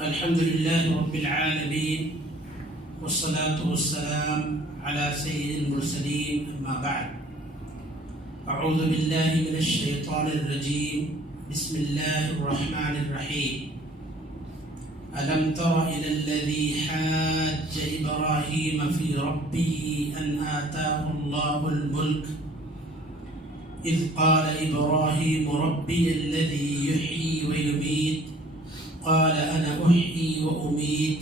الحمد لله رب العالمين والصلاة والسلام على سيد المرسلين أما بعد أعوذ بالله من الشيطان الرجيم بسم الله الرحمن الرحيم ألم تر إلى الذي حاج إبراهيم في ربه أن آتاه الله الملك إذ قال إبراهيم ربي الذي يحيي ويميت قال أنا أحيي وأميت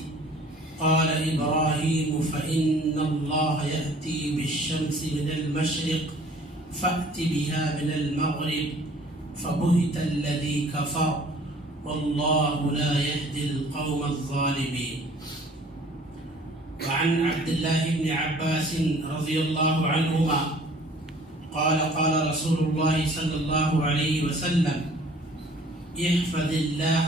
قال إبراهيم فإن الله يأتي بالشمس من المشرق فأت بها من المغرب فبهت الذي كفر والله لا يهدي القوم الظالمين. وعن عبد الله بن عباس رضي الله عنهما قال قال رسول الله صلى الله عليه وسلم احفظ الله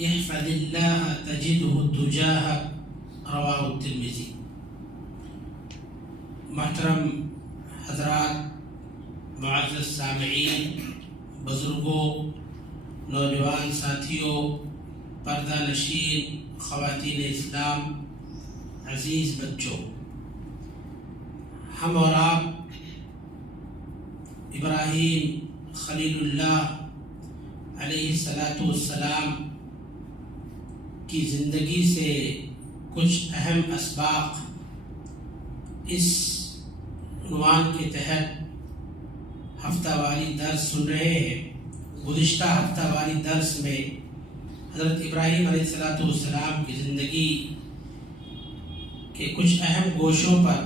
احفظ الله تجده تجاهك رواه الترمذی. محترم حضرات، معزز سامعین، بزرگوں، نوجوان ساتھیوں، پردہ نشین خواتین اسلام، عزیز بچوں، ہم اور آپ ابراہیم خلیل اللہ علیہ السلام کی زندگی سے کچھ اہم اسباق اس عنوان کے تحت ہفتہ واری درس سن رہے ہیں. گزشتہ ہفتہ واری درس میں حضرت ابراہیم علیہ السلام کی زندگی کے کچھ اہم گوشوں پر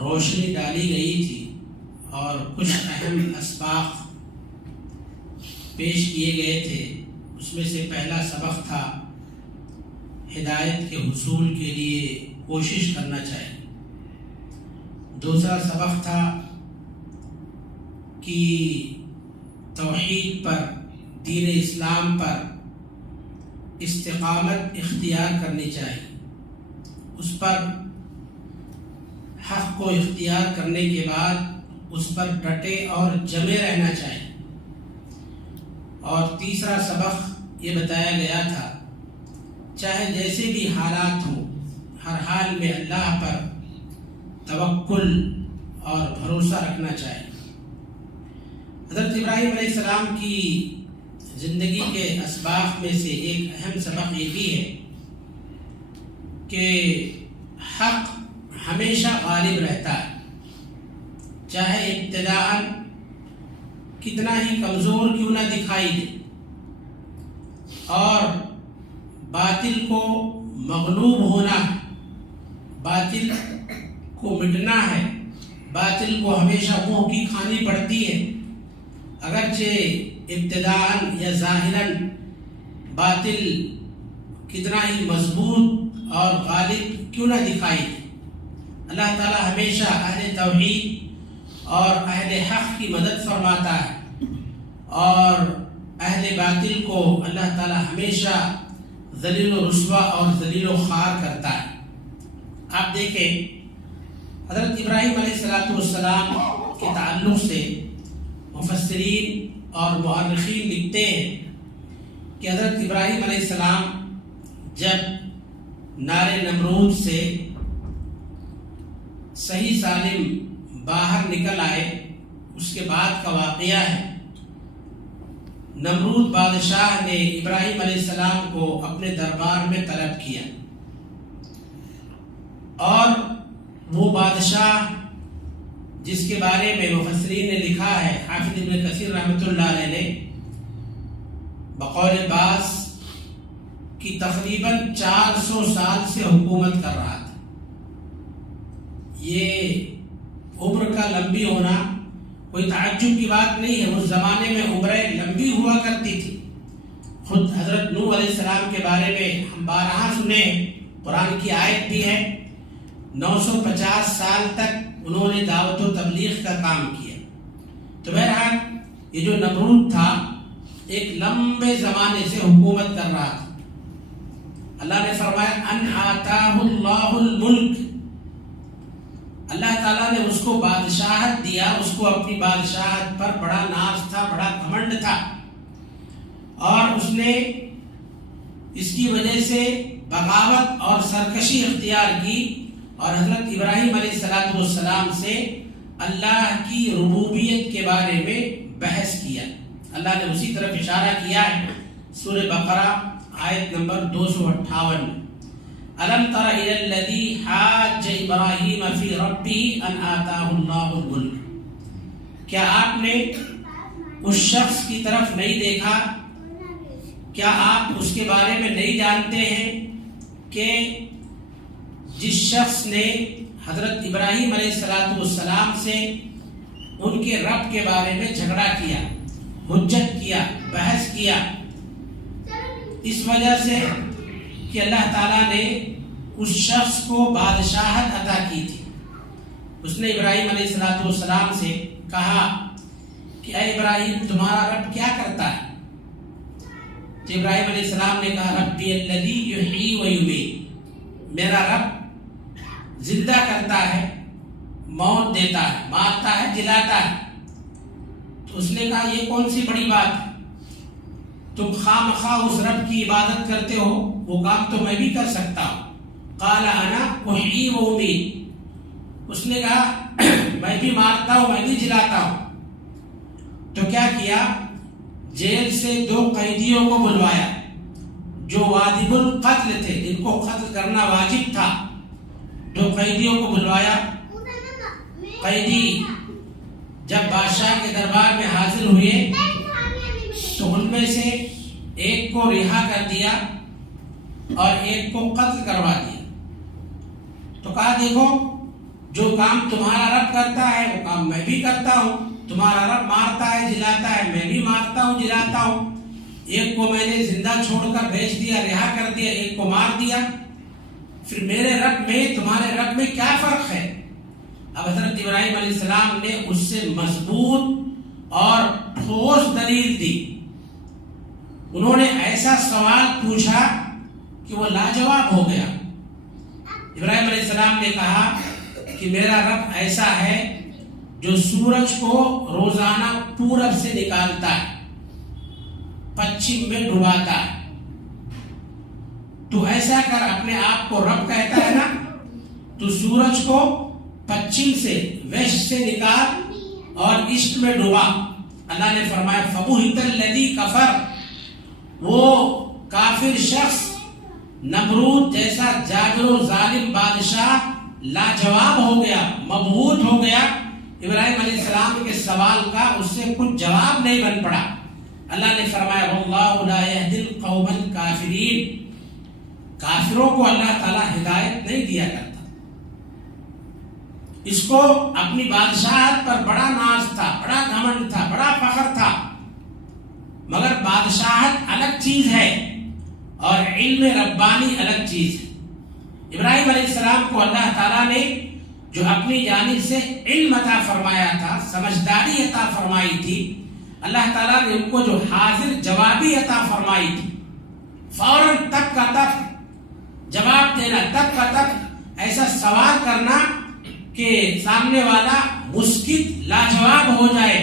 روشنی ڈالی گئی تھی اور کچھ اہم اسباق پیش کیے گئے تھے. اس میں سے پہلا سبق تھا ہدایت کے حصول کے لیے کوشش کرنا چاہیے. دوسرا سبق تھا کہ توحید پر، دین اسلام پر استقامت اختیار کرنی چاہیے، اس پر حق کو اختیار کرنے کے بعد اس پر ڈٹے اور جمے رہنا چاہیے. اور تیسرا سبق یہ بتایا گیا تھا چاہے جیسے بھی حالات ہوں، ہر حال میں اللہ پر توکل اور بھروسہ رکھنا چاہیے. حضرت ابراہیم علیہ السلام کی زندگی کے اسباق میں سے ایک اہم سبق یہ بھی ہے کہ حق ہمیشہ غالب رہتا ہے، چاہے ابتداءً کتنا ہی کمزور کیوں نہ دکھائی دے، اور باطل کو مغلوب ہونا ہے، باطل کو مٹنا ہے، باطل کو ہمیشہ منہ کی کھانی پڑتی ہے. اگرچہ ابتداءً یا ظاہراً باطل کتنا ہی مضبوط اور غالب کیوں نہ دکھائی دے، اللہ تعالیٰ ہمیشہ اہل توحید اور اہل حق کی مدد فرماتا ہے، اور اہل باطل کو اللہ تعالیٰ ہمیشہ ذلیل و رسوا اور ذلیل و خوار کرتا ہے. آپ دیکھیں حضرت ابراہیم علیہ السلام کے تعلق سے مفسرین اور مؤرخین لکھتے ہیں کہ حضرت ابراہیم علیہ السلام جب نار نمرود سے صحیح سالم باہر نکل آئے، اس کے بعد کا واقعہ ہے. نمرود بادشاہ نے ابراہیم علیہ السلام کو اپنے دربار میں طلب کیا، اور وہ بادشاہ جس کے بارے میں مفسرین نے لکھا ہے، حافظ ابن کثیر رحمۃ اللہ علیہ نے بقول بعض کی تقریباً 400 سال سے حکومت کر رہا تھا. یہ عمر کا لمبی ہونا کوئی تعجب کی بات نہیں ہے، اس زمانے میں عمریں لمبی ہوا کرتی تھی. خود حضرت نوح علیہ السلام کے بارے میں ہم بارہا سنے، قرآن کی آیت بھی ہے، 950 سال تک انہوں نے دعوت و تبلیغ کا کام کیا. تو بہرحال یہ جو نمرود تھا ایک لمبے زمانے سے حکومت کر رہا تھا. اللہ نے فرمایا ان آتاہ اللہ الملک، اللہ تعالیٰ نے اس کو بادشاہت دیا، اس کو اپنی بادشاہت پر بڑا ناز تھا، بڑا گھمنڈ تھا، اور اس نے اس کی وجہ سے بغاوت اور سرکشی اختیار کی اور حضرت ابراہیم علیہ السلام سے اللہ کی ربوبیت کے بارے میں بحث کیا. اللہ نے اسی طرف اشارہ کیا ہے سورہ بقرہ آیت نمبر 258 میں. الم تر الی الذی حاج ابراہیم فی ربہ ان آتاہ اللہ الملک. کیا آپ نے اس شخص کی طرف نہیں دیکھا، کیا آپ اس کے بارے میں نہیں جانتے ہیں کہ جس شخص نے حضرت ابراہیم علیہ السلام سے ان کے رب کے بارے میں جھگڑا کیا، حجت کیا، بحث کیا، اس وجہ سے کہ اللہ تعالیٰ نے اس شخص کو بادشاہت عطا کی تھی. اس نے ابراہیم علیہ السلام سے کہا کہ اے ابراہیم تمہارا رب کیا کرتا ہے؟ تو ابراہیم علیہ السلام نے کہا ربی الذی یحیی و یمیت، میرا رب زندہ کرتا ہے، موت دیتا ہے، مارتا ہے، جلاتا ہے. تو اس نے کہا یہ کون سی بڑی بات ہے، تم خواہ مخواہ اس رب کی عبادت کرتے ہو، وہ کام تو میں بھی کر سکتا ہوں. قال انا احیی و امیت، اس نے کہا میں بھی مارتا ہوں، میں بھی جلاتا ہوں. تو کیا کیا، جیل سے 2 قیدیوں کو بلوایا جو واجب القتل تھے، جن کو قتل کرنا واجب تھا. 2 قیدیوں کو بلوایا. قیدی جب بادشاہ کے دربار میں حاضر ہوئے تو ان میں سے ایک کو رہا کر دیا اور ایک کو قتل کروا دیا. تو کہا دیکھو جو کام تمہارا رب کرتا ہے وہ کام میں بھی کرتا ہوں. تمہارا رب مارتا ہے، جلاتا ہے، میں بھی مارتا ہوں، جلاتا ہوں. ایک کو میں نے زندہ چھوڑ کر بھیج دیا، رہا کر دیا، ایک کو مار دیا. پھر میرے رب میں تمہارے رب میں کیا فرق ہے؟ اب حضرت ابراہیم علیہ السلام نے اس سے مضبوط اور ٹھوس دلیل دی. انہوں نے ایسا سوال پوچھا کہ وہ لاجواب ہو گیا. ابراہیم علیہ السلام نے کہا کہ میرا رب ایسا ہے جو سورج کو روزانہ پورب سے نکالتا ہے، پچھم میں ڈباتا ہے. تو ایسا کر اپنے آپ کو رب کہتا ہے نا، تو سورج کو پچھم سے، ویسٹ سے نکال اور ایسٹ میں ڈبا. اللہ نے فرمایا فَبُهِتَ الَّذِي كَفَرَ، وہ کافر شخص نمرود جیسا جابر و ظالم بادشاہ لاجواب ہو گیا، مبہوت ہو گیا. ابراہیم علیہ السلام کے سوال کا اس سے کچھ جواب نہیں بن پڑا. اللہ نے فرمایا وَاللَّهُ لَا يَهْدِي الْقَوْمَ الْكَافِرِينَ، کافروں کو اللہ تعالیٰ ہدایت نہیں دیا کرتا. اس کو اپنی بادشاہت پر بڑا ناز تھا، بڑا گھمنڈ تھا، بڑا فخر تھا. مگر بادشاہت الگ چیز ہے اور علم ربانی الگ چیز ہے. ابراہیم علیہ السلام کو اللہ تعالیٰ نے جو اپنی جانب سے علم عطا فرمایا تھا، سمجھداری عطا فرمائی تھی، اللہ تعالیٰ نے ان کو جو حاضر جوابی عطا فرمائی تھی، فوراً تک کا تک جواب دینا، تک کا تک ایسا سوال کرنا کہ سامنے والا مسکت لاجواب ہو جائے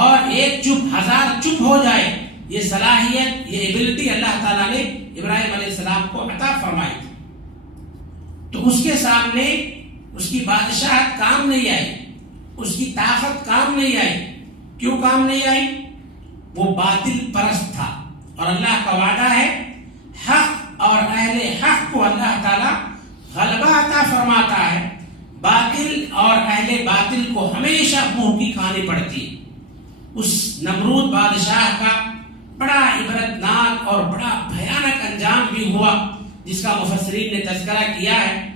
اور ایک چپ 1000 چپ ہو جائے، یہ صلاحیت، یہ ایبلٹی اللہ تعالیٰ نے ابراہیم علیہ السلام کو عطا فرمائی تھی. تو اس کے سامنے اس کی بادشاہت کام نہیں آئی، اس کی طاقت کام نہیں آئی. کیوں کام نہیں آئی؟ وہ باطل پرست تھا. اور اللہ کا وعدہ ہے حق اور اہل حق کو اللہ تعالیٰ غلبہ عطا فرماتا ہے، باطل اور اہل باطل کو ہمیشہ منہ کی کھانی پڑتی ہے. اس نمرود بادشاہ کا بڑا عبرتناک اور بڑا بھیانک انجام بھی ہوا، جس کا مفسرین نے تذکرہ کیا ہے.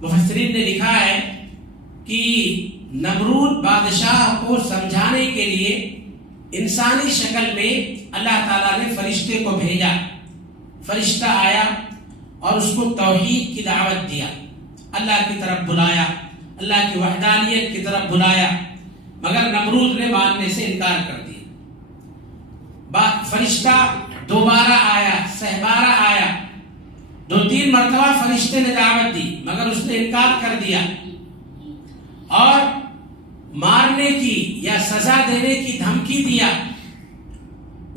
مفسرین نے لکھا ہے کہ نمرود بادشاہ کو سمجھانے کے لیے انسانی شکل میں اللہ تعالیٰ نے فرشتے کو بھیجا. فرشتہ آیا اور اس کو توحید کی دعوت دیا، اللہ کی طرف بلایا، اللہ کی وحدانیت کی طرف بلایا. مگر نمرود نے ماننے سے انکار کر دیا. فرشتہ دوبارہ آیا، سہبارہ آیا، 2-3 مرتبہ فرشتے نے دعوت دی مگر اس نے انکار کر دیا اور مارنے کی یا سزا دینے کی دھمکی دیا.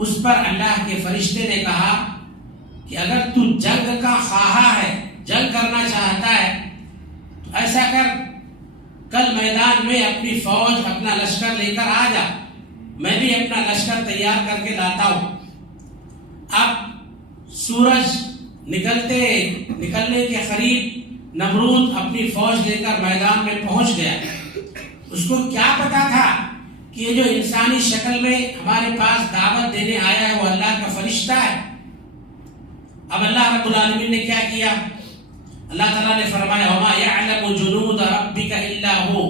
اس پر اللہ کے فرشتے نے کہا کہ اگر تو جنگ کا خواہاں ہے، جنگ کرنا چاہتا ہے تو ایسا کر، کل میدان میں اپنی فوج، اپنا لشکر لے کر آ جا، میں بھی اپنا لشکر تیار کر کے لاتا ہوں۔ اب سورج نکلنے کے قریب نمرود اپنی فوج لے کر میدان میں پہنچ گیا۔ اس کو کیا پتا تھا کہ یہ جو انسانی شکل میں ہمارے پاس دعوت دینے آیا ہے وہ اللہ کا فرشتہ ہے۔ اب اللہ رب العالمین نے کیا کیا؟ اللہ تعالیٰ نے فرمایا وَمَا يَعْلَمُ جُنُودَ رَبِّكَ إِلَّا هُوَ،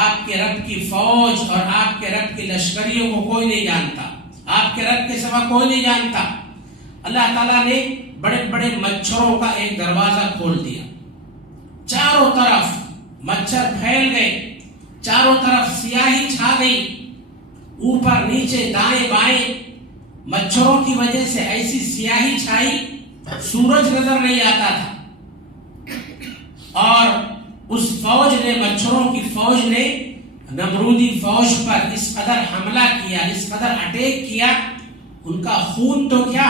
آپ کے رب کی فوج اور آپ کے رب کی لشکریوں کو کوئی نہیں جانتا، آپ کے رب کے سوا کوئی نہیں جانتا۔ اللہ تعالیٰ نے بڑے بڑے مچھروں کا ایک دروازہ کھول دیا، چاروں طرف مچھر پھیل گئے، چاروں طرف سیاہی چھا گئی، اوپر نیچے دائیں بائیں مچھروں کی وجہ سے ایسی سیاہی چھائی سورج نظر نہیں آتا تھا۔ اور اس فوج نے، مچھروں کی فوج نے نمرودی فوج پر اس قدر حملہ کیا، اس قدر اٹیک کیا، ان کا خون تو کیا،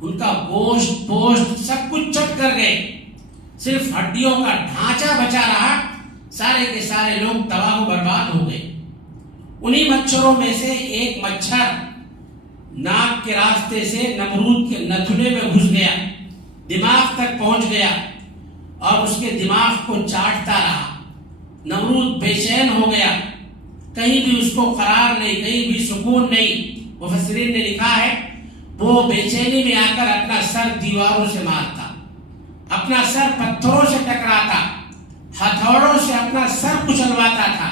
ان کا گوشت پوشت سب کچھ چٹ کر گئے، صرف ہڈیوں کا ڈھانچہ بچا رہا، سارے کے سارے لوگ تباہ و برباد ہو گئے۔ انہی مچھروں میں سے ایک مچھر ناک کے راستے سے نمرود کے نتھنے میں گھس گیا، دماغ تک پہنچ گیا اور اس کے دماغ کو چاٹتا رہا۔ نمرود بے چین ہو گیا، کہیں بھی اس کو قرار نہیں، کہیں بھی سکون نہیں۔ مفسرین نے لکھا ہے وہ بے چینی میں آ کر اپنا سر دیواروں سے مارتا، اپنا سر پتھروں سے ٹکراتا، ہتھوڑوں سے اپنا سر کچلواتا تھا،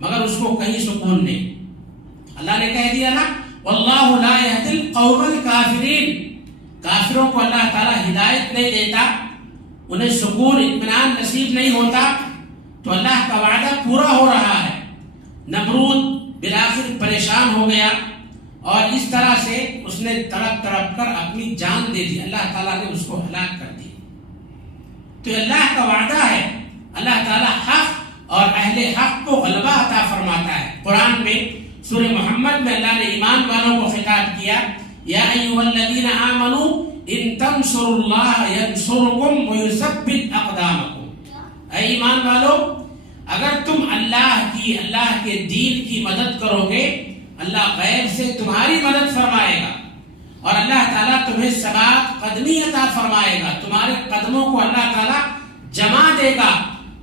مگر اس کو کہیں سکون نہیں۔ اللہ نے کہہ دیا نا واللہ لا یہدی القوم الکافرین، کافروں کو اللہ تعالیٰ ہدایت نہیں دیتا، انہیں سکون اطمینان نصیب نہیں ہوتا، تو اللہ کا وعدہ پورا ہو رہا ہے۔ نمرود بالآخر پریشان ہو گیا اور اس طرح سے اس نے تڑپ تڑپ کر اپنی جان دے دی، اللہ تعالیٰ نے اس کو ہلاک کر دیا۔ تو اللہ کا وعدہ ہے، اللہ تعالیٰ حق اور اہل حق کو غلبہ عطا فرماتا ہے۔ قرآن میں سورہ محمد میں اللہ نے ایمان والوں کو خطاب کیا، یا ایھا الذین آمنوا ان تنصروا اللہ ینصرکم ویثبت اقدامکم، اے ایمان والو اگر تم اللہ کے دین کی مدد کرو گے، اللہ غیب سے تمہاری مدد فرمائے گا اور اللہ تعالیٰ تمہیں ثبات قدمی عطا فرمائے گا، تمہارے قدموں کو اللہ تعالیٰ جما دے گا،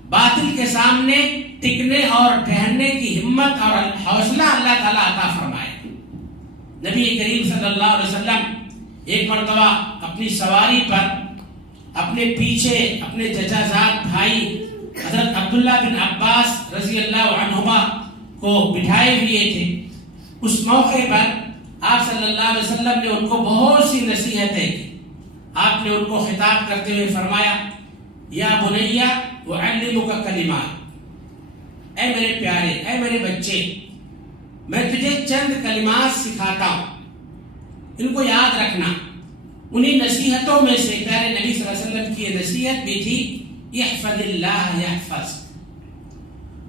باطل کے سامنے ٹکنے اور ٹھہرنے کی ہمت اور حوصلہ اللہ تعالیٰ عطا فرمائے گا۔ نبی کریم صلی اللہ علیہ وسلم ایک مرتبہ اپنی سواری پر اپنے پیچھے اپنے چچا زاد بھائی حضرت عبداللہ بن عباس رضی اللہ عنہما کو بٹھائے ہوئے تھے۔ اس موقع پر آپ صلی اللہ علیہ وسلم نے ان کو بہت سی نصیحتیں کی۔ آپ نے ان کو خطاب کرتے ہوئے فرمایا یا بنیا اعلمک کلمات، اے میرے پیارے، اے میرے بچے، میں تجھے چند کلمات سکھاتا ہوں، ان کو یاد رکھنا۔ انہی نصیحتوں میں سے پیارے نبی صلی اللہ علیہ وسلم کی نصیحت بھی تھی احفظ اللہ یحفظ،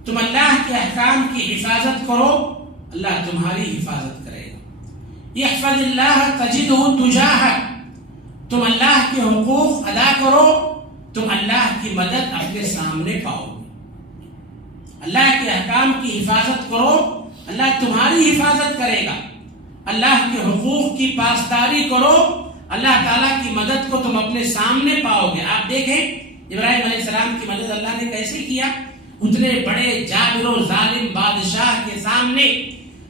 تم اللہ کے احکام کی حفاظت کرو، اللہ تمہاری حفاظت کرے گا۔ احفظ اللہ تجدہ تجاہک، تم اللہ کے حقوق ادا کرو، تم اللہ کی مدد اپنے سامنے پاؤ گے۔ اللہ کے احکام کی حفاظت کرو، اللہ تمہاری حفاظت کرے گا۔ اللہ کے حقوق کی پاسداری کرو، اللہ تعالیٰ کی مدد کو تم اپنے سامنے پاؤ گے۔ آپ دیکھیں ابراہیم علیہ السلام کی مدد اللہ نے کیسے کیا، اتنے بڑے جابر و ظالم بادشاہ کے سامنے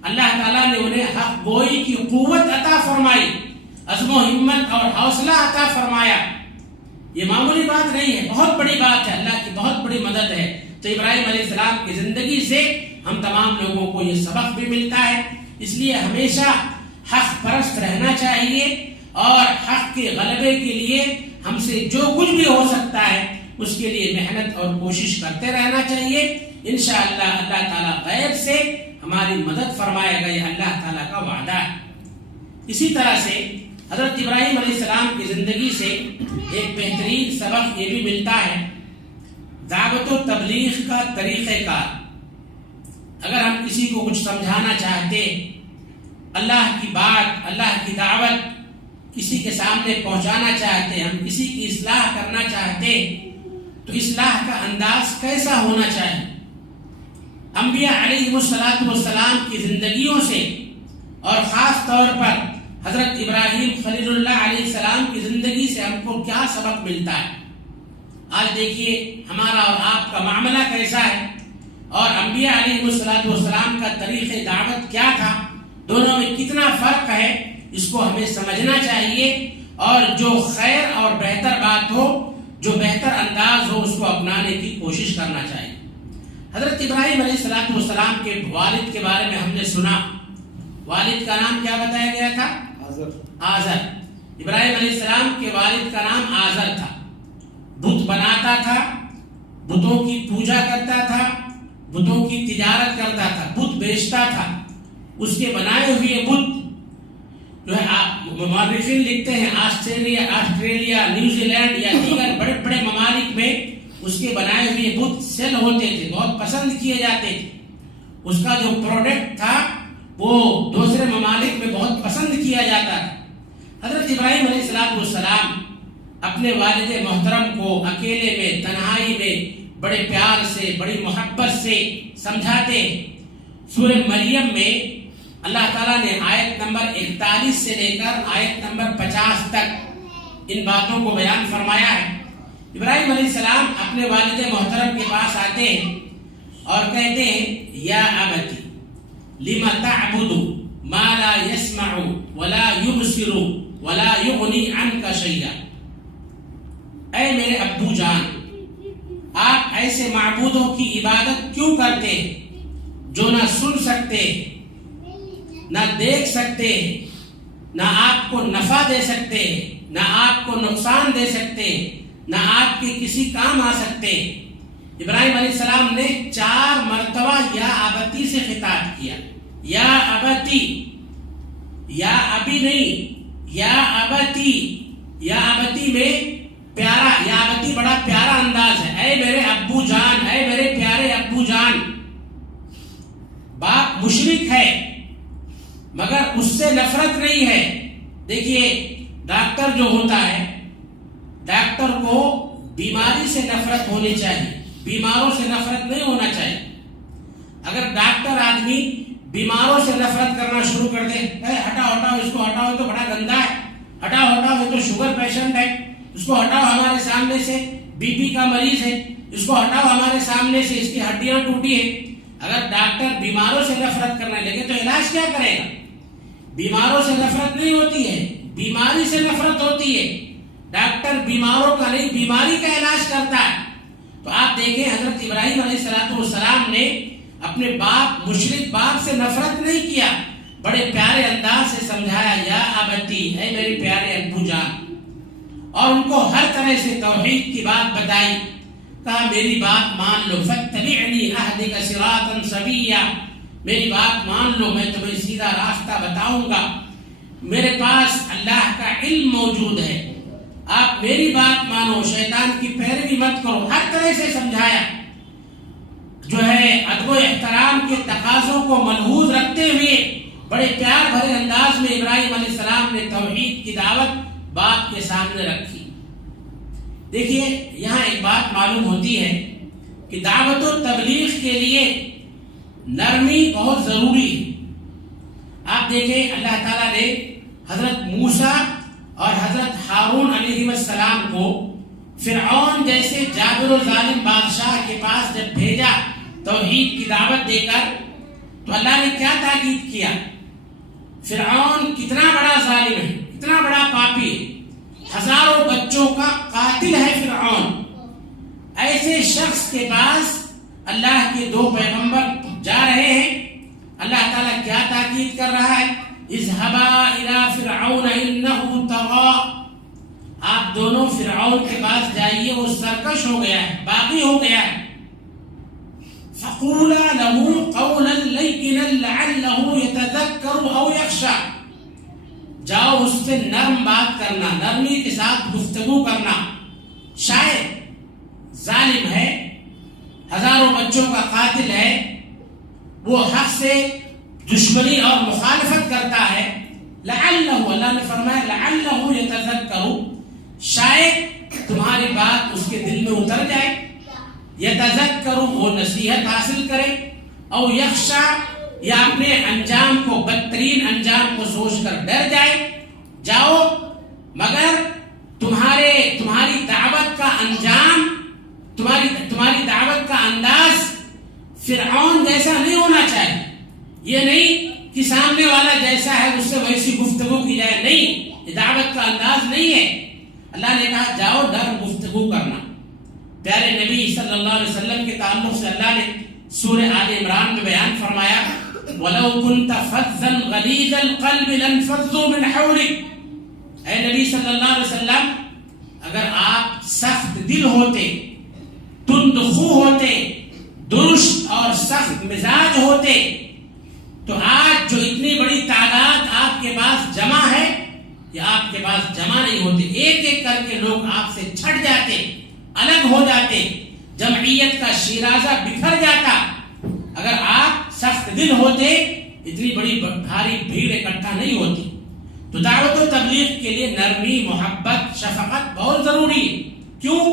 اللہ تعالیٰ نے انہیں حق گوئی کی قوت عطا فرمائی، عزم و ہمت اور حوصلہ عطا فرمایا۔ یہ معمولی بات نہیں ہے، بہت بڑی بات ہے، اللہ کی بہت بڑی مدد ہے۔ تو ابراہیم علیہ السلام کی زندگی سے ہم تمام لوگوں کو یہ سبق بھی ملتا ہے، اس لیے ہمیشہ حق پرست رہنا چاہیے اور حق کے غلبے کے لیے ہم سے جو کچھ بھی ہو سکتا ہے اس کے لیے محنت اور کوشش کرتے رہنا چاہیے۔ انشاءاللہ اللہ تعالیٰ غیب سے ہماری مدد فرمائے گا، یہ اللہ تعالیٰ کا وعدہ ہے۔ اسی طرح سے حضرت ابراہیم علیہ السلام کی زندگی سے ایک بہترین سبق یہ بھی ملتا ہے، دعوت و تبلیغ کا طریقہ کار۔ اگر ہم کسی کو کچھ سمجھانا چاہتے اللہ کی بات، اللہ کی دعوت کسی کے سامنے پہنچانا چاہتے ہیں، ہم کسی کی اصلاح کرنا چاہتے ہیں، تو اصلاح کا انداز کیسا ہونا چاہیے؟ انبیاء علیہ السلام کی زندگیوں سے اور خاص طور پر حضرت ابراہیم خلیل اللہ علیہ السلام کی زندگی سے ہم کو کیا سبق ملتا ہے؟ آج دیکھیے ہمارا اور آپ کا معاملہ کیسا ہے، اور انبیاء علیہ السلام کا طریقہ دعوت کیا تھا، دونوں میں کتنا فرق ہے، اس کو ہمیں سمجھنا چاہیے، اور جو خیر اور بہتر بات ہو، جو بہتر انداز ہو، اس کو اپنانے کی کوشش کرنا چاہیے۔ حضرت ابراہیم علیہ السلام کے والد کے بارے میں ہم نے سنا، والد کا نام کیا بتایا گیا تھا؟ آزر۔ ابراہیم علیہ السلام کے والد کا نام آزر تھا، بت بناتا تھا، بتوں کی پوجا کرتا تھا، بتوں کی تجارت کرتا تھا، بت بیچتا تھا۔ اس کے بنائے ہوئے بت جو ہے مورخین لکھتے ہیں آسٹریلیا، نیوزی لینڈ یا دیگر بڑے بڑے ممالک میں اس کے بنائے ہوئے بت سیل ہوتے تھے، بہت پسند کیے جاتے تھے۔ اس کا جو پروڈکٹ تھا وہ دوسرے ممالک میں بہت پسند کیا جاتا تھا۔ حضرت ابراہیم علیہ السلام اپنے والد محترم کو اکیلے میں، تنہائی میں بڑے پیار سے، بڑی محبت سے سمجھاتے۔ سورہ مریم میں اللہ تعالیٰ نے آیت نمبر 41 سے لے کر آیت نمبر 50 تک ان باتوں کو بیان فرمایا ہے۔ ابراہیم علیہ السلام اپنے والد محترم کے پاس آتے ہیں اور کہتے ہیں یا ابتی لم تعبد ما لا يسمع ولا يبصر ولا يغني عنك شيئا، اے میرے ابو جان، آپ ایسے معبودوں کی عبادت کیوں کرتے ہیں جو نہ سن سکتے، نہ دیکھ سکتے، نہ آپ کو نفع دے سکتے، نہ آپ کو نقصان دے سکتے، نہ آپ کے کسی کام آ سکتے۔ ابراہیم علیہ السلام نے 4 مرتبہ یا ابتی سے خطاب کیا، یا ابتی، یا ابھی نہیں، یا ابتی۔ یا ابتی میں پیارا، یا ابتی بڑا پیارا انداز ہے، اے میرے ابو جان، اے میرے پیارے ابو جان۔ باپ مشرک ہے مگر اس سے نفرت نہیں ہے۔ دیکھیے ڈاکٹر جو ہوتا ہے، ڈاکٹر کو بیماری سے نفرت ہونی چاہیے، بیماروں سے نفرت نہیں ہونا چاہیے۔ اگر ڈاکٹر آدمی بیماروں سے نفرت کرنا شروع کر دے، ہٹاؤ ہٹاؤ اس کو، ہٹاؤ تو بڑا گندا ہے، ہٹاؤ ہٹاؤ یہ تو شوگر پیشنٹ ہے، اس کو ہٹاؤ ہمارے سامنے سے، بی پی کا مریض ہے، اس کو ہٹاؤ ہمارے سامنے سے، اس کی ہڈیاں ٹوٹی ہیں۔ اگر ڈاکٹر بیماروں سے نفرت کرنے لگے تو علاج کیا کرے گا؟ بیماروں سے نفرت نہیں ہوتی ہے، بیماری سے نفرت ہوتی ہے۔ ڈاکٹر بیماروں کا نہیں، بیماری کا علاج کرتا ہے۔ تو آپ دیکھیں حضرت ابراہیم علیہ السلام نے اپنے باپ، مشرک باپ سے نفرت نہیں کیا، بڑے پیارے انداز سے سمجھایا یا ابتی، اے میرے پیارے ابو جان، اور ان کو ہر طرح سے توحید کی بات بتائی، کہا میری بات مان لو، فاتبعنی اہدک صراطا سویا، میری بات مان لو، میں تمہیں سیدھا راستہ بتاؤں گا، میرے پاس اللہ کا علم موجود ہے، آپ میری بات مانو، شیطان کی پیروی مت کرو، ہر طرح سے سمجھایا۔ جو ہے ادب و احترام کے تقاضوں کو ملحوظ رکھتے ہوئے بڑے پیار بھرے انداز میں ابراہیم علیہ السلام نے توحید کی دعوت باپ کے سامنے رکھی۔ دیکھیے یہاں ایک بات معلوم ہوتی ہے کہ دعوت و تبلیغ کے لیے نرمی بہت ضروری ہے۔ آپ دیکھیں اللہ تعالیٰ نے حضرت موسیٰ اور حضرت ہارون علیہ السلام کو فرعون جیسے جابر و ظالم بادشاہ کے پاس جب بھیجا توحید کی دعوت دے کر، تو اللہ نے کیا تاکید کیا؟ فرعون کتنا بڑا ظالم ہے، کتنا بڑا پاپی ہے، ہزاروں بچوں کا قاتل ہے فرعون۔ ایسے شخص کے پاس اللہ کے 2 پیغمبر جا رہے ہیں، اللہ تعالیٰ کیا تاکید کر رہا ہے؟ اذهبا الى فرعون انه طغى، آپ دونوں فرعون کے پاس جائیے، وہ سرکش ہو گیا ہے، باغی ہو گیا ہے۔ فقولا له قولا لینا لعله يتذكر او يخشى، جاؤ اس سے نرم بات کرنا، نرمی کے ساتھ گفتگو کرنا، شاید ظالم ہے، ہزاروں بچوں کا قاتل ہے، وہ حق سے دشمنی اور مخالفت کرتا ہے، لعلہ، اللہ نے فرمایا لعلہ یتذکر، شاید تمہاری بات اس کے دل میں اتر جائے، یتذکر، وہ نصیحت حاصل کرے، او یخشا، یا اپنے انجام کو، بدترین انجام کو سوچ کر ڈر جاؤ، مگر تمہاری دعوت کا انجام، تمہاری دعوت کا انداز فرعون جیسا نہیں ہونا چاہیے. یہ نہیں کہ سامنے والا جیسا ہے اس سے ویسی گفتگو کی جائے، نہیں، یہ دعوت کا انداز نہیں ہے. اللہ نے کہا جاؤ ڈر گفتگو کرنا. پیارے نبی صلی اللہ علیہ وسلم کے تعلق سے اللہ نے سورہ آل عمران میں بیان فرمایا وَلَوْ كُنْتَ فَظًّا غَلِيظَ الْقَلْبِ لَانفَضُّوا مِنْ حَوْلِكَ، اے نبی صلی اللہ علیہ وسلم، اگر آپ سخت دل ہوتے، تند خو ہوتے، درست اور سخت مزاج ہوتے، تو آج جو اتنی بڑی تعداد آپ کے پاس جمع ہے، یہ آپ کے پاس جمع نہیں ہوتے. ایک ایک کر کے لوگ آپ سے چھٹ جاتے، الگ ہو جاتے، جمعیت کا شیرازہ بکھر جاتا. اگر آپ سخت دل ہوتے، اتنی بڑی بھاری بھیڑ اکٹھا نہیں ہوتی. تو دعوت و تبلیغ کے لیے نرمی، محبت، شفقت بہت ضروری ہے. کیوں؟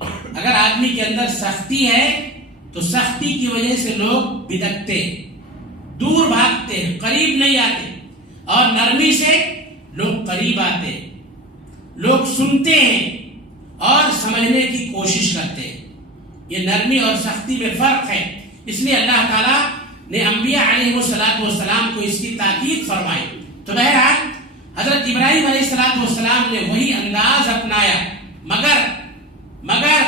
اگر آدمی کے اندر سختی ہے تو سختی کی وجہ سے لوگ بدکتے، دور بھاگتے، قریب نہیں آتے، اور نرمی سے لوگ قریب آتے، لوگ سنتے ہیں اور سمجھنے کی کوشش کرتے ہیں. یہ نرمی اور سختی میں فرق ہے. اس لیے اللہ تعالیٰ نے انبیاء علیہ السلام کو اس کی تاکید فرمائی. تو بہرحال حضرت ابراہیم علیہ السلام نے وہی انداز اپنایا، مگر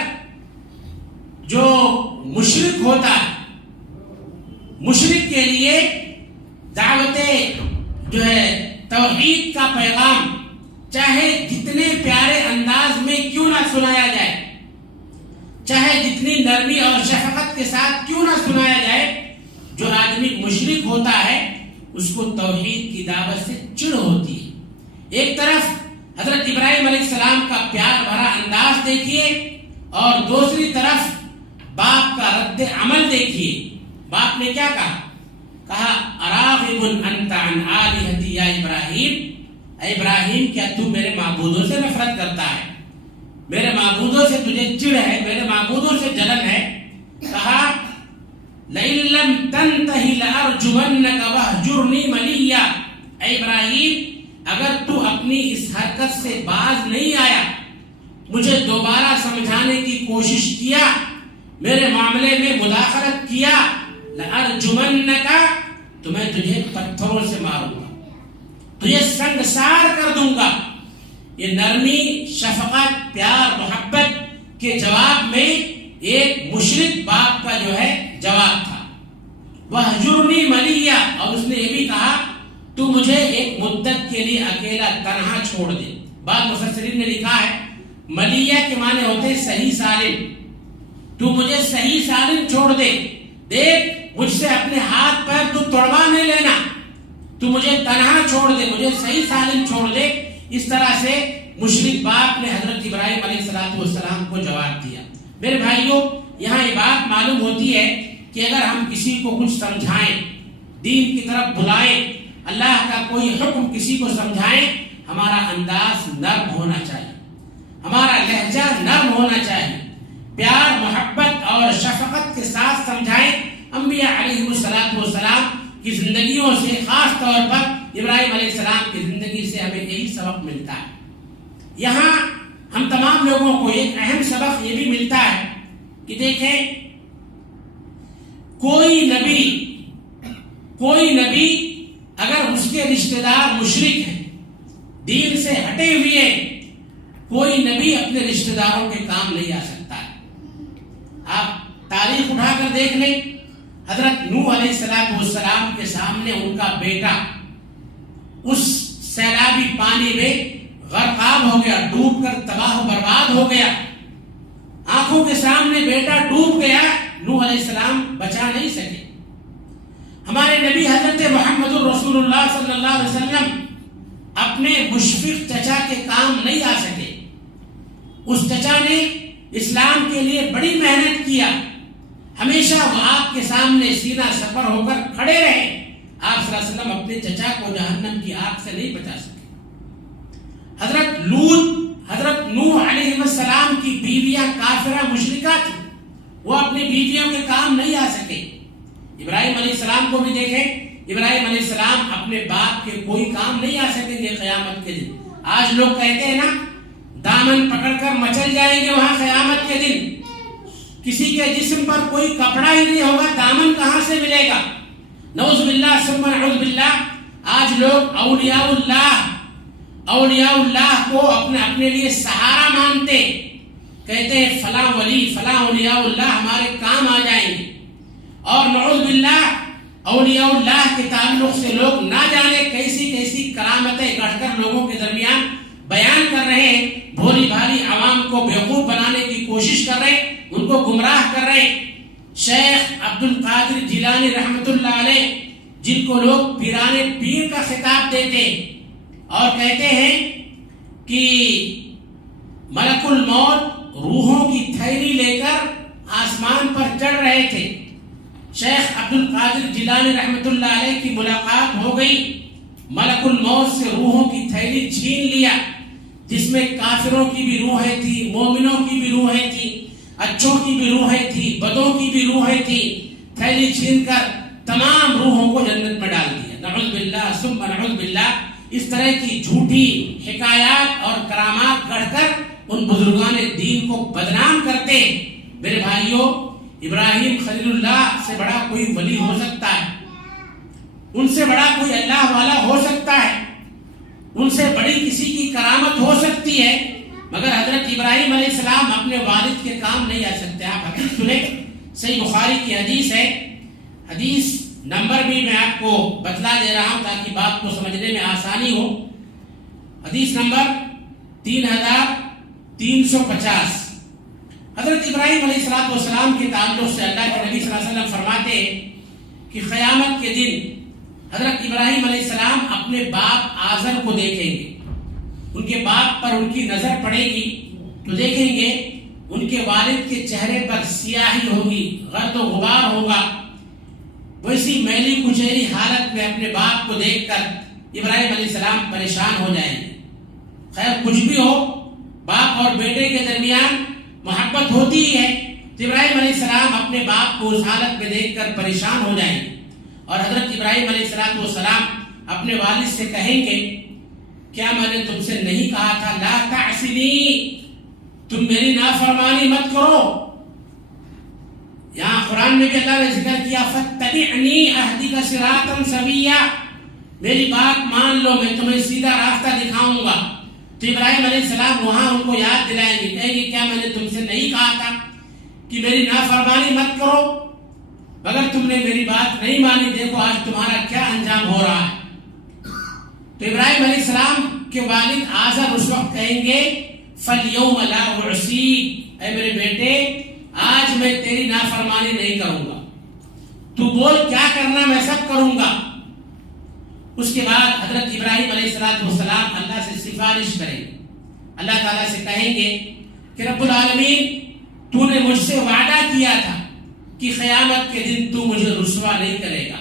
جو مشرک ہوتا ہے، مشرک کے لیے دعوت جو ہے توحید کا پیغام چاہے جتنے پیارے انداز میں کیوں نہ سنایا جائے، چاہے جتنی نرمی اور شفقت کے ساتھ کیوں نہ سنایا جائے، جو آدمی مشرک ہوتا ہے اس کو توحید کی دعوت سے چڑ ہوتی ہے. ایک طرف حضرت ابراہیم علیہ السلام کا پیار بھرا انداز دیکھیے، اور دوسری طرف باپ کا رد عمل دیکھیے. باپ نے کیا کہا اراغب انت عن آلہتی یا ابراہیم، اے ابراہیم کیا تو میرے معبودوں سے نفرت کرتا ہے، میرے معبودوں سے تجھے چڑ ہے، میرے معبودوں سے جلن ہے. کہا لئن لم تنتہی لارجمنک وہجرنی ملیا، اے ابراہیم اگر تو اپنی اس حرکت سے باز نہیں آیا، مجھے دوبارہ سمجھانے کی کوشش کیا، میرے معاملے میں مداخلت کیا، لارجمنک، تو میں تجھے پتھروں سے ماروں گا، تجھے سنگسار کر دوں گا. یہ نرمی، شفقت، پیار، محبت کے جواب میں ایک مشرک باپ کا جو ہے جواب تھا. وَهْجُرْنِي مَلِيًّا، اور اس نے یہ بھی کہا تو مجھے ایک مدت کے لیے اکیلا تنہا چھوڑ دے. بعض مفسرین نے لکھا ہے ملیہ کے معنی ہوتے صحیح سالم، تو مجھے صحیح سالم چھوڑ دے، دیکھ مجھ سے اپنے ہاتھ پیر تو توڑوا نہیں لینا، تو مجھے تنہا چھوڑ دے، مجھے صحیح سالم چھوڑ دے. اس طرح سے مشرک باپ نے حضرت ابراہیم علیہ السلام کو جواب دیا. میرے بھائیوں، یہاں یہ بات معلوم ہوتی ہے کہ اگر ہم کسی کو کچھ سمجھائیں، دین کی طرف بلائیں، اللہ کا کوئی حکم کسی کو سمجھائیں، ہمارا انداز نرم ہونا چاہیے، ہمارا لہجہ نرم ہونا چاہیے، پیار، محبت اور شفقت کے ساتھ سمجھائیں. انبیاء علیہ السلام کی زندگیوں سے، خاص طور پر ابراہیم علیہ السلام کی زندگی سے ہمیں یہی سبق ملتا ہے. یہاں ہم تمام لوگوں کو ایک اہم سبق یہ بھی ملتا ہے کہ دیکھیں کوئی نبی اگر اس کے رشتہ دار مشرک ہیں، دین سے ہٹے ہوئے، کوئی نبی اپنے رشتہ داروں کے کام نہیں آ سکتا ہے. آپ تاریخ اٹھا کر دیکھ لیں، حضرت نوح علیہ السلام کے سامنے ان کا بیٹا اس سیلابی پانی میں غرقاب ہو گیا، ڈوب کر تباہ و برباد ہو گیا. آنکھوں کے سامنے بیٹا ڈوب گیا، نوح علیہ السلام بچا نہیں سکے. ہمارے نبی حضرت محمد رسول اللہ صلی اللہ علیہ وسلم اپنے مشفق چچا کے کام نہیں آ سکے. اس چچا نے اسلام کے لیے بڑی محنت کیا، ہمیشہ وہ آپ کے سامنے سینہ سپر ہو کر کھڑے رہے، آپ صلی اللہ علیہ وسلم اپنے چچا کو جہنم کی آگ سے نہیں بچا سکے۔ حضرت نوح علیہ السلام کی بیویاں کافرہ مشرکہ تھیں، وہ اپنی بیویوں کے کام نہیں آ سکے۔ ابراہیم علیہ السلام کو بھی دیکھیں، ابراہیم علیہ السلام اپنے باپ کے کوئی کام نہیں آ سکیں گے قیامت کے دن۔ آج لوگ کہتے ہیں نا دامن پکڑ کر مچل جائیں گے وہاں قیامت کے دن، کسی کے جسم پر کوئی کپڑا ہی نہیں ہوگا، دامن کہاں سے ملے گا؟ نعوذ باللہ ثم نعوذ باللہ۔ آج لوگ اولیاء اللہ کو اپنے لیے سہارا مانتے، کہتے ہیں فلاں ولی فلاں اولیاء اللہ ہمارے کام آ جائیں گے، اور نعوذ باللہ اولیاء اللہ کے تعلق سے لوگ نہ جانے کیسی کیسی کرامتیں گڑھ کر لوگوں کے درمیان بیان کر رہے ہیں، بھولی بھالی عوام کو بیوقوف بنانے کی کوشش کر رہے، ان کو گمراہ کر رہے۔ شیخ عبد القادر جیلانی رحمۃ اللہ علیہ، جن کو لوگ پیرانے پیر کا خطاب دیتے اور کہتے ہیں کہ ملک الموت روحوں کی تھیلی لے کر آسمان پر چڑھ رہے تھے، شیخ عبد القادر جیلانی رحمۃ اللہ علیہ کی ملاقات ہو گئی، ملک الموت سے روحوں کی تھیلی چھین لیا، جس میں کافروں کی بھی روحیں تھی، مومنوں کی بھی روحیں تھی، اچھوں کی بھی روحیں تھی، بدوں کی بھی روحیں تھی، تھیلی چھین کر تمام روحوں کو جنت میں ڈال دیا۔ نعوذ باللہ ثم نعوذ باللہ۔ اس طرح کی جھوٹی حکایات اور کرامات گڑھ کر ان بزرگان دین کو بدنام کرتے۔ میرے بھائیوں، ابراہیم خلیل اللہ سے بڑا کوئی ولی ہو سکتا ہے، ان سے بڑا کوئی اللہ والا ہو سکتا ہے، ان سے بڑی کسی کی کرامت ہو سکتی ہے، مگر حضرت ابراہیم علیہ السلام اپنے والد کے کام نہیں آ سکتے۔ آپ حدیث سنیں، صحیح بخاری کی حدیث ہے، حدیث نمبر بھی میں آپ کو بتلا دے رہا ہوں تاکہ بات کو سمجھنے میں آسانی ہو۔ حدیث نمبر 3350۔ حضرت ابراہیم علیہ السلام کے تعلق سے اللہ کے نبی صلی اللہ علیہ وسلم فرماتے ہیں کہ قیامت کے دن حضرت ابراہیم علیہ السلام اپنے باپ آزر کو دیکھیں گے، ان کے باپ پر ان کی نظر پڑے گی تو دیکھیں گے ان کے والد کے چہرے پر سیاہی ہوگی، غرد و غبار ہوگا۔ ویسی میلی کچیلی حالت میں اپنے باپ کو دیکھ کر ابراہیم علیہ السلام پریشان ہو جائیں گے۔ خیر کچھ بھی ہو، باپ اور بیٹے کے درمیان محبت ہوتی ہی ہے، تو ابراہیم علیہ السلام اپنے باپ کو اس حالت میں دیکھ کر پریشان ہو جائیں گے، اور حضرت ابراہیم علیہ السلام اپنے والد سے کہیں گے کیا میں نے تم سے نہیں کہا تھا لا تعصنی، تم میری نافرمانی مت کرو۔ یہاں قرآن میں بھی اللہ نے ذکر کیا فاتبعنی اہدک صراطا سویا، میری بات مان لو میں تمہیں سیدھا راستہ دکھاؤں گا۔ تو ابراہیم علیہ السلام وہاں ان کو یاد دلائیں گے، کہیں گے کیا میں نے تم سے نہیں کہا تھا کہ میری نافرمانی مت کرو، مگر تم نے میری بات نہیں مانی، دیکھو آج تمہارا کیا انجام ہو رہا ہے۔ تو ابراہیم علیہ السلام کے والد آزر اس وقت کہیں گے فَالْيَوْمَ لَا أُعْصِيكَ، اے میرے بیٹے آج میں تیری نافرمانی نہیں کروں گا، تو بول کیا کرنا میں سب کروں گا۔ اس کے بعد حضرت ابراہیم علیہ السلام اللہ سے سفارش کریں گے، اللہ تعالیٰ سے کہیں گے کہ رب العالمین تو نے مجھ سے وعدہ کیا تھا کہ قیامت کے دن تو مجھے رسوا نہیں کرے گا۔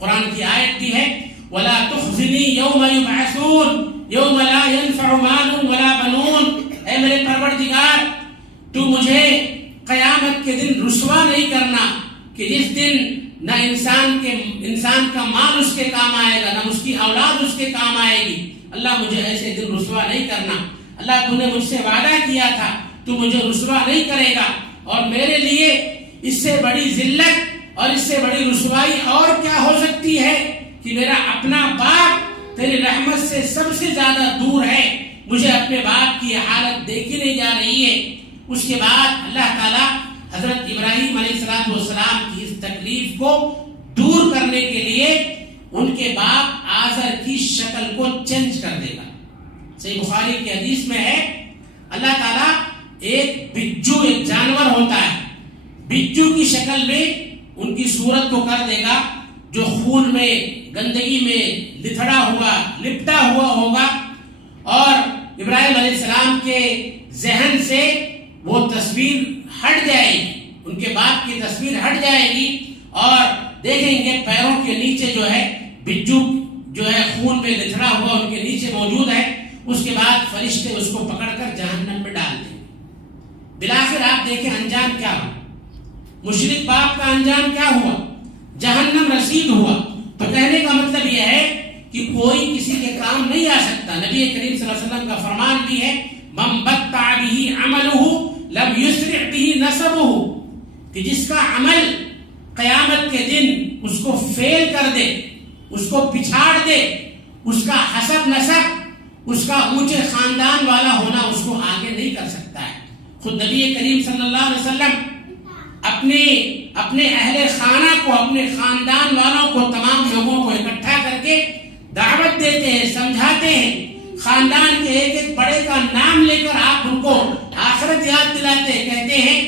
قرآن کی آیت بھی ہے وَلَا تُخْزِنِي يَوْمَ يُبْعَثُونَ يَوْمَ لَا يَنْفَعُ مَالٌ وَلَا بَنُونَ، اے میرے پروردگار تو مجھے قیامت کے دن رسوا نہیں کرنا کہ جس دن نہ انسان کا مال اس کے کام آئے گا، نہ اس کی اولاد اس کے کام آئے گی۔ اللہ مجھے ایسے دن رسوا نہیں کرنا، اللہ تو نے مجھ سے وعدہ کیا تھا تو مجھے رسوا نہیں کرے گا، اور میرے لیے اس سے بڑی ذلت اور اس سے بڑی رسوائی اور کیا ہو سکتی ہے کہ میرا اپنا باپ تیری رحمت سے سب سے زیادہ دور ہے، مجھے اپنے باپ کی حالت دیکھی نہیں جا رہی ہے۔ اس کے بعد اللہ تعالیٰ حضرت ابراہیم علیہ السلام کی اس تکلیف کو دور کرنے کے لیے ان کے باپ آزر کی شکل کو چینج کر دے گا۔ صحیح بخاری کی حدیث میں ہے اللہ تعالیٰ ایک بجو، ایک جانور ہوتا ہے، بجو کی شکل میں ان کی صورت کو کر دے گا جو خون میں گندگی میں لتھڑا ہوا لپٹا ہوا ہوگا، اور ابراہیم علیہ السلام کے ذہن سے وہ تصویر ہٹ جائے گی، ان کے باپ کی تصویر ہٹ جائے گی، اور دیکھیں گے پیروں کے نیچے جو ہے بجو جو ہے خون میں لتھڑا ہوا ان کے نیچے موجود ہے، اس کے بعد فرشتے اس کو پکڑ کر جہنم میں ڈال دیں گے۔ بالآخر آپ دیکھیں انجام کیا ہوا، مشرک باپ کا انجام کیا ہوا، جہنم رسید ہوا۔ تو کہنے کا مطلب یہ ہے کہ کوئی کسی کے کام نہیں آ سکتا۔ نبی کریم صلی اللہ علیہ وسلم کا فرمان بھی ہے، من بطع به عمله لم يسرع به نسبه، کہ جس کا عمل قیامت کے دن اس کو فیل کر دے، اس کو پچھاڑ دے، اس کا حسب نسب، اس کا اونچے خاندان والا ہونا اس کو آگے نہیں کر سکتا ہے۔ خود نبی کریم صلی اللہ علیہ وسلم اپنے اہل خانہ کو، اپنے خاندان والوں کو، تمام لوگوں کو اکٹھا کر کے دعوت دیتے ہیں، سمجھاتے ہیں، خاندان کے ایک ایک بڑے کا نام لے کر آپ ان کو آخرت یاد دلاتے ہیں، کہتے ہیں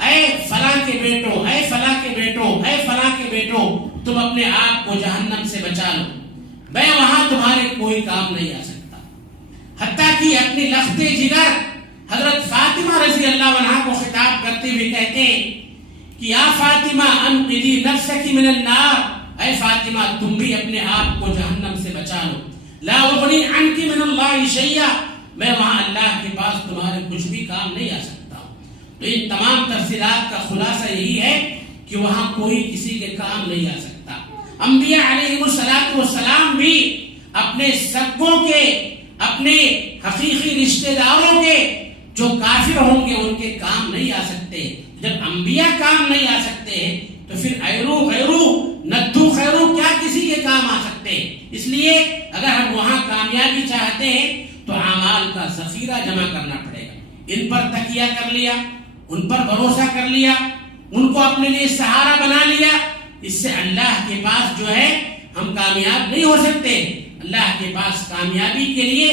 اے فلاں کے بیٹو، اے فلاں کے بیٹو، اے فلاں کے بیٹو، تم اپنے آپ کو جہنم سے بچا لو، میں وہاں تمہارے کوئی کام نہیں آ سکتا۔ حتیٰ کہ اپنی لخت جگر حضرت فاطمہ رضی اللہ عنہا کو خطاب کرتے ہوئے کہتے ہیں کہ یا فاطمہ انقذی نفسک من النار، اے فاطمہ تم بھی اپنے آپ کو جہنم سے بچا لو، لا اغنی عنک من اللہ شیئا، میں وہاں اللہ کے پاس تمہارے کچھ بھی کام نہیں آ سکتا ہوں۔ تو ان تمام تفصیلات کا خلاصہ یہی ہے کہ وہاں کوئی کسی کے کام نہیں آ سکتا۔ انبیاء علیہ السلام بھی اپنے سگوں کے، اپنے حقیقی رشتہ داروں کے جو کافر ہوں گے ان کے کام نہیں آ سکتے۔ جب انبیاء کام نہیں آ سکتے تو پھر غیرو ندو خیرو کیا کسی کے کام آ سکتے؟ اس لیے اگر ہم وہاں کامیابی چاہتے ہیں تو اعمال کا ذخیرہ جمع کرنا پڑے گا۔ ان پر تکیہ کر لیا، ان پر بھروسہ کر لیا، ان کو اپنے لیے سہارا بنا لیا، اس سے اللہ کے پاس جو ہے ہم کامیاب نہیں ہو سکتے۔ اللہ کے پاس کامیابی کے لیے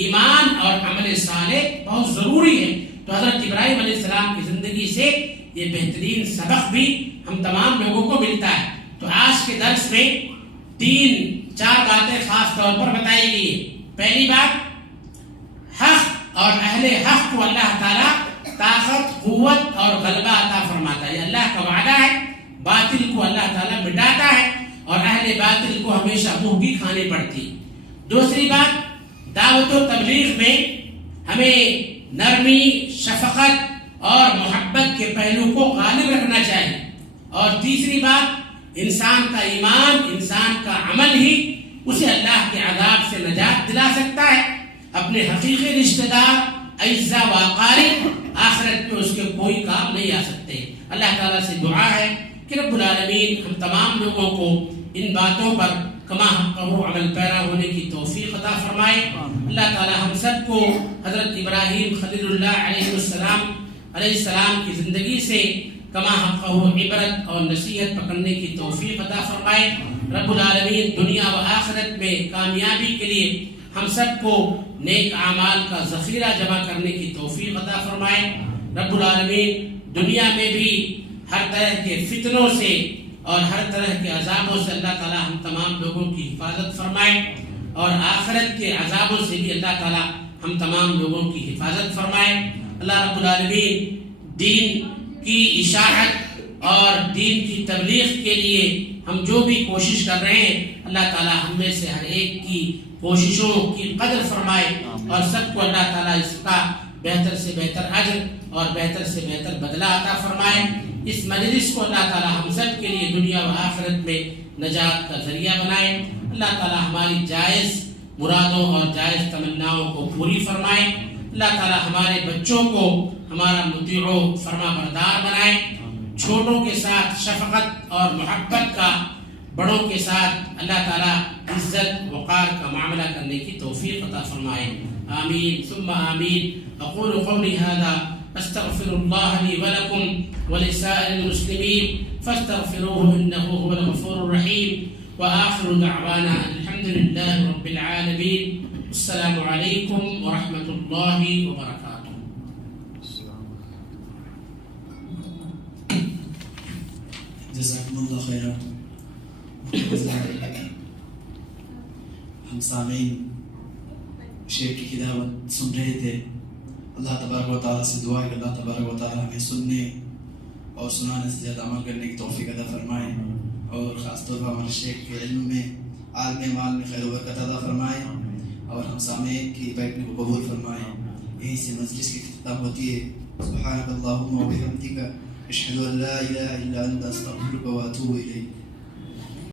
ایمان اور عمل صالح بہت ضروری ہے۔ تو حضرت ابراہیم علیہ السلام کی زندگی سے یہ بہترین سبق بھی ہم تمام لوگوں کو ملتا ہے۔ تو آج کے درس میں 3-4 باتیں خاص طور پر بتائی گئی ہیں۔ پہلی بات، حق اور اہل حق کو اللہ تعالیٰ طاقت، قوت اور غلبہ عطا فرماتا ہے، یہ اللہ کا وعدہ ہے۔ باطل کو اللہ تعالیٰ مٹاتا ہے اور اہل باطل کو ہمیشہ منہ کی کھانی پڑتی۔ دوسری بات، دعوت و تبلیغ میں ہمیں نرمی، شفقت اور محبت کے پہلو کو غالب رکھنا چاہیے۔ اور تیسری بات، انسان کا ایمان، انسان کا عمل ہی اسے اللہ کے عذاب سے نجات دلا سکتا ہے۔ اپنے حقیقی رشتہ دار، اعزا و اقارب آخرت میں اس کے کوئی کام نہیں آ سکتے۔ اللہ تعالیٰ سے دعا ہے کہ رب العالمین ہم تمام لوگوں کو ان باتوں پر کما حقہ عمل پیرا ہونے کی توفیق عطا فرمائے۔ اللہ تعالیٰ ہم سب کو حضرت ابراہیم خلیل اللہ علیہ السلام کی زندگی سے کما حقہ عبرت اور نصیحت پکڑنے کی توفیق عطا فرمائے۔ رب العالمین دنیا و آخرت میں کامیابی کے لیے ہم سب کو نیک اعمال کا ذخیرہ جمع کرنے کی توفیق عطا فرمائے۔ رب العالمین دنیا میں بھی ہر طرح کے فتنوں سے اور ہر طرح کے عذابوں سے اللہ تعالیٰ ہم تمام لوگوں کی حفاظت فرمائے، اور آخرت کے عذابوں سے بھی اللہ تعالیٰ ہم تمام لوگوں کی حفاظت فرمائے۔ اللہ رب العالمین دین کی اشاعت اور دین کی تبلیغ کے لیے ہم جو بھی کوشش کر رہے ہیں، اللہ تعالیٰ ہم میں سے ہر ایک کی کوششوں کی قدر فرمائے، اور سب کو اللہ تعالیٰ اس کا بہتر سے بہتر اجر اور بہتر سے بہتر بدلہ عطا فرمائے۔ اس مجلس کو اللہ تعالیٰ ہم سب کے لیے دنیا و آخرت میں نجات کا ذریعہ بنائے۔ اللہ تعالیٰ ہماری جائز مرادوں اور جائز تمناؤں کو پوری فرمائے۔ اللہ تعالیٰ ہمارے بچوں کو ہمارا مطیع و فرما بردار بنائے۔ چھوٹوں کے ساتھ شفقت اور محبت کا، بڑوں کے ساتھ اللہ تعالیٰ عزت وقار کا معاملہ کرنے کی توفیق عطا فرمائے۔ آمین ثم آمین۔ اقول قولی ھذا استغفر الله لي ولكم ولسائر المسلمين فاستغفروه انه هو الغفور الرحيم واخر دعوانا الحمد لله رب العالمين السلام عليكم ورحمة الله وبركاته۔ جزاکم اللہ خیرا۔ ہم سامعین شیخ کی خطابت سن رہے تھے۔ اللہ تبارک و تعالیٰ سے دعا ہے کہ اللہ تبارک و تعالیٰ ہمیں سننے اور سنانے سے زیادہ عمل کرنے کی توفیق عطا فرمائے، اور خاص طور پر ہمارے شیخ کے علم میں عالم مال میں خیر و برکت عطا فرمائے اور ہم سامعین کی بیٹھنے کو قبول فرمائے. یہیں سے مجلس کی اختتام ہوتی ہے. سبحانک اللہم و بحمدک اشہد ان لا الہ الا انت استغفرک و اتوب الیک.